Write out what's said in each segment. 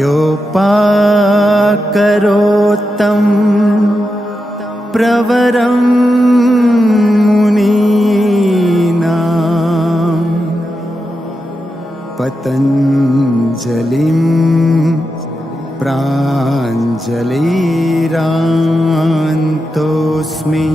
योपाकरोत्तं प्रवरं मुनीनां पतञ्जलिं प्राञ्जलिरान्तोऽस्मि।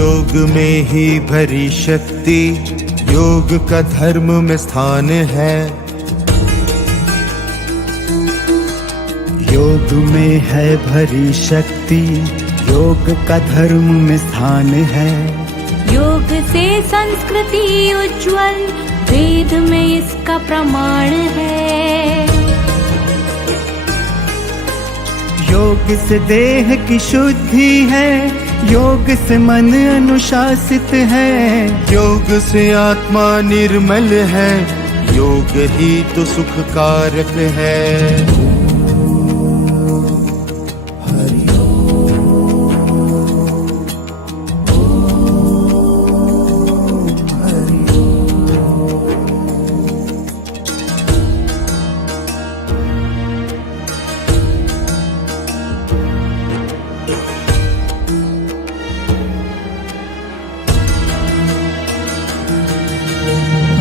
योग में ही भरी शक्ति, योग का धर्म में स्थान है। योग में है भरी शक्ति, योग का धर्म में स्थान है। योग से संस्कृति उज्ज्वल, वेद में इसका प्रमाण है। योग से देह की शुद्धि है, योग से मन अनुशासित है। योग से आत्मा निर्मल है, योग ही तो सुख कारक है।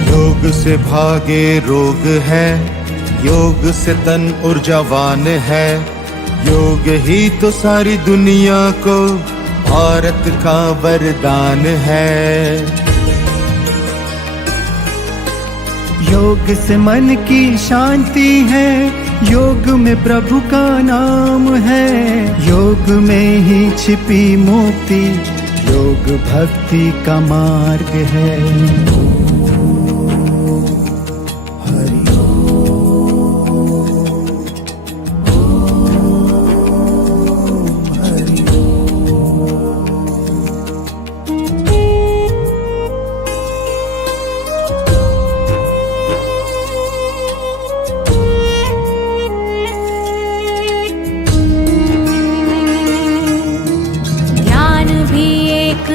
योग से भागे रोग है, योग से तन ऊर्जावान है। योग ही तो सारी दुनिया को भारत का वरदान है। योग से मन की शांति है, योग में प्रभु का नाम है। योग में ही छिपी मुक्ति, योग भक्ति का मार्ग है।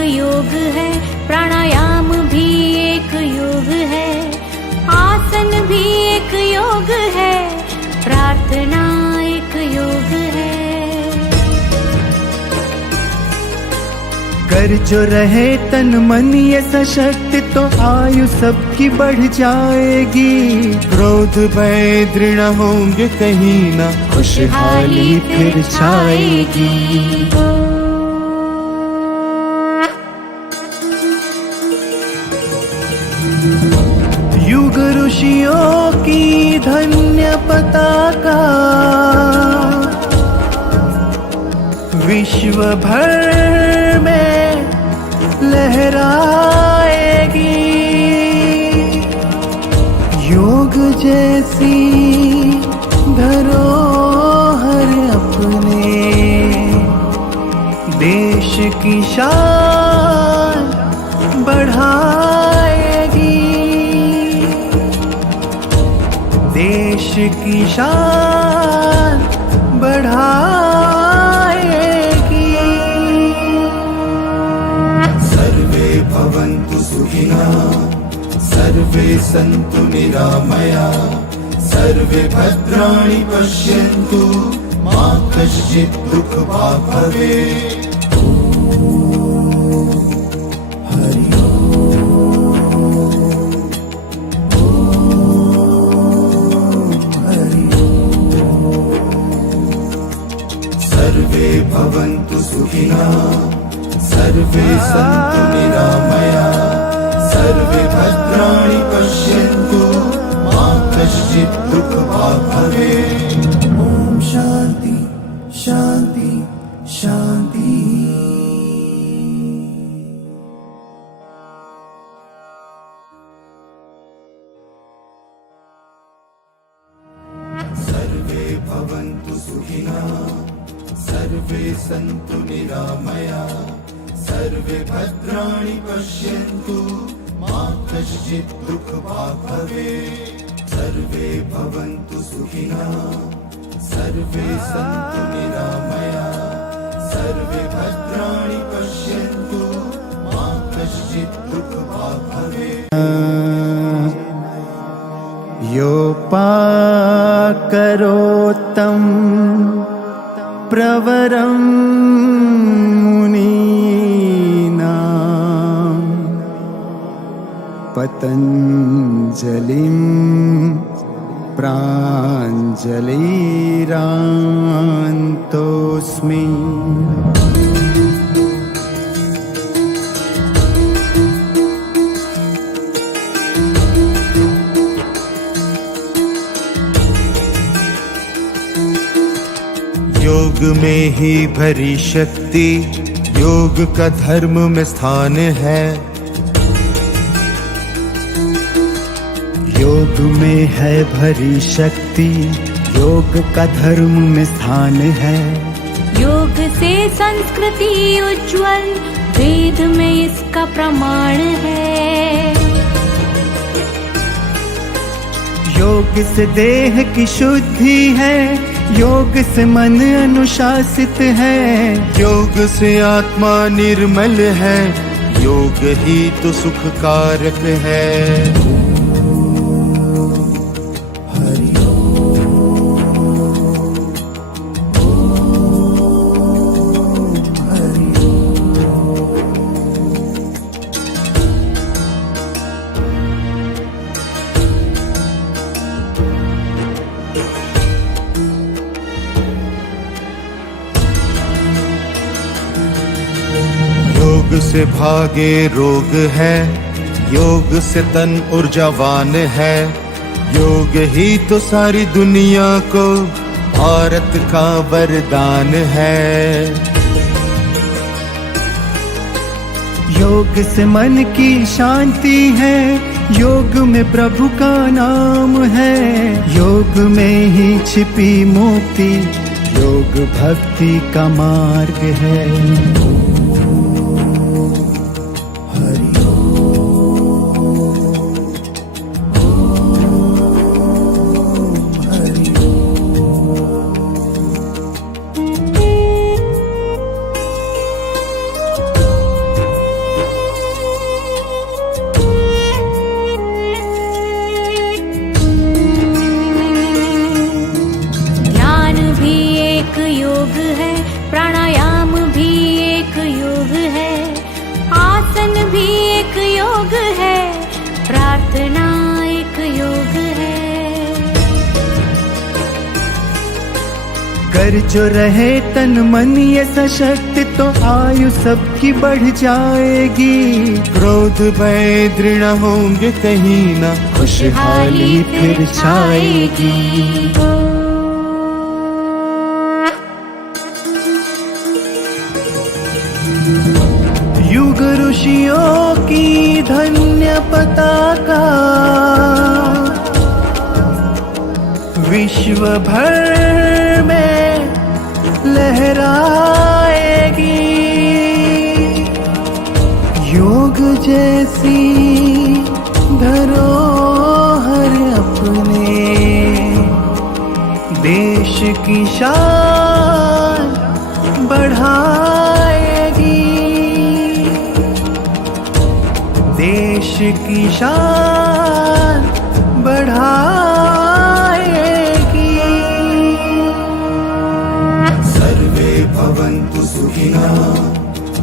योग है, प्राणायाम भी एक योग है, आसन भी एक योग है, प्रार्थना एक योग है। कर जो रहे तन मन ये सशक्त, तो आयु सबकी बढ़ जाएगी। क्रोध भय दृढ़ होंगे कहीं ना, खुशहाली फिर छाएगी। युग ऋषियों की धन्य पताका विश्व भर में लहराएगी। योग जैसी धरोहर अपने देश की शान बढ़ाएगी। देश की शान बढ़ाएगी। सर्वे भवन्तु सुखिनः, सर्वे सन्तु निरामयाः, सर्वे भद्राणि पश्यन्तु, मा कश्चित् दुःखभाग् भवेत्। सर्वे भवन्तु सुखिनः, सर्वे सन्तु निरामयाः, सर्वे भद्राणि पश्यन्तु, मा कश्चित् दुःखभाग् भवेत्। ओम शांति शांति शांति। सर्वे भवन्तु सुखिनः, सर्वे सन्तु निरामयाः, सर्वे भद्राणि पश्यन्तु, मा कश्चित् दुःखभाग् भवेत्। सर्वे भवन्तु सुखिनः, सर्वे सन्तु निरामया सर्वे भद्राणि पश्यन्तु मा कश्चित् दुःखभाग् भवेत्। योपाकरोत्तं प्रवरं मुनीनां पतञ्जलिं प्राञ्जलिरान्तोऽस्मि। योग में ही भरी शक्ति योग का धर्म में स्थान है। योग में है भरी शक्ति योग का धर्म में स्थान है। योग से संस्कृति उज्ज्वल वेद में इसका प्रमाण है। योग से देह की शुद्धि है योग से मन अनुशासित है। योग से आत्मा निर्मल है योग ही तो सुख कारक है। योग से भागे रोग है योग से तन ऊर्जावान है। योग ही तो सारी दुनिया को भारत का वरदान है। योग से मन की शांति है योग में प्रभु का नाम है। योग में ही छिपी मुक्ति योग भक्ति का मार्ग है। योग है प्राणायाम भी एक योग है आसन भी एक योग है प्रार्थना एक योग है। कर जो रहे तन मन ये सशक्त तो आयु सबकी बढ़ जाएगी। क्रोध भय दृढ़ होंगे कहीं ना खुशहाली फिर छाएगी। युग ऋषियों की धन्य पताका विश्व भर में लहराएगी। योग जैसी धरोहर अपने देश की शान बढ़ाएगी। देश की शान बढ़ाएगी। सर्वे भवन्तु सुखिनः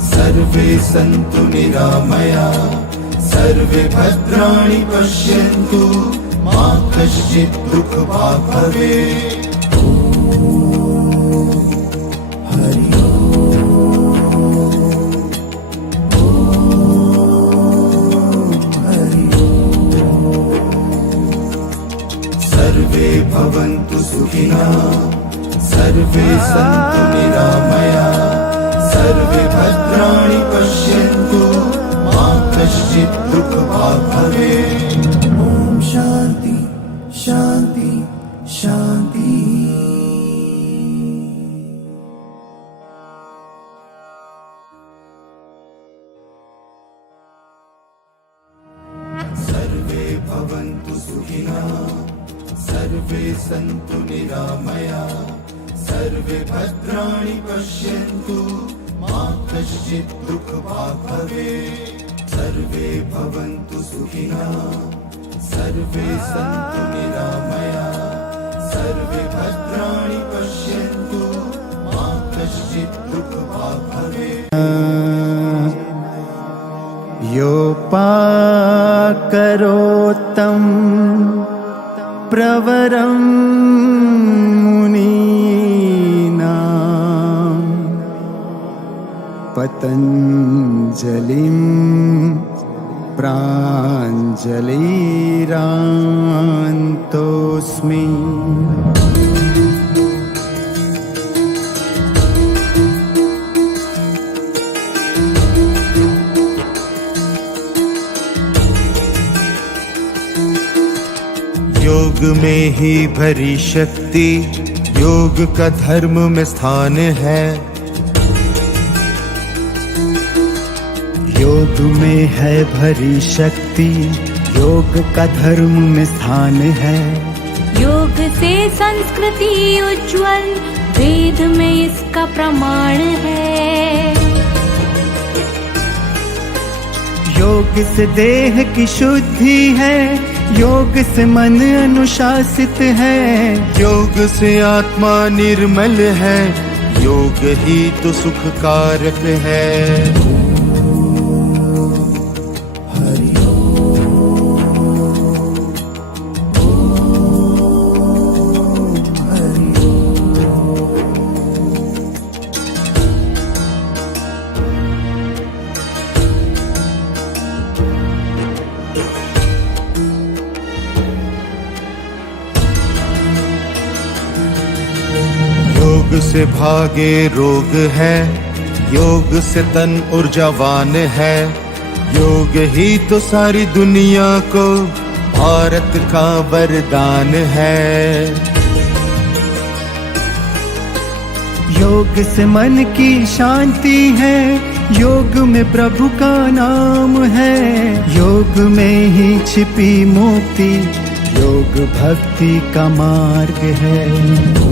सर्वे सन्तु निरामया सर्वे भद्राणि पश्यन्तु मा कश्चित् दुःखभाग् भवेत्। सर्वे भवन्तु सुखिनः सर्वे सन्तु निरामया सर्वे भद्राणि पश्यन्तु मा कश्चित् दुःखभाग् भवेत्। ओम शांति शांति शांति। सर्वे भवन्तु सुखिनः सर्वे सन्तु निरामया सर्वे भद्राणि पश्यन्तु मा कश्चित् दुःखभाग् भवेत् सर्वे भवन्तु सुखिनः सर्वे सन्तु निरामयाः सर्वे भद्राणि पश्यन्तु मा कश्चित् दुःखभाग् भवेत् योपाकरोत्तं प्रवरं मुनीनां पतञ्जलिं प्राञ्जलिरान्तोऽस्मि योग में ही भरी शक्ति योग का धर्म में स्थान है योग में है भरी शक्ति योग का धर्म में स्थान है योग से संस्कृति उज्ज्वल वेद में इसका प्रमाण है योग से देह की शुद्धि है योग से मन अनुशासित है योग से आत्मा निर्मल है योग ही तो सुख कारक है योग से भागे रोग है योग से तन ऊर्जावान है योग ही तो सारी दुनिया को भारत का वरदान है योग से मन की शांति है योग में प्रभु का नाम है योग में ही छिपी मुक्ति योग भक्ति का मार्ग है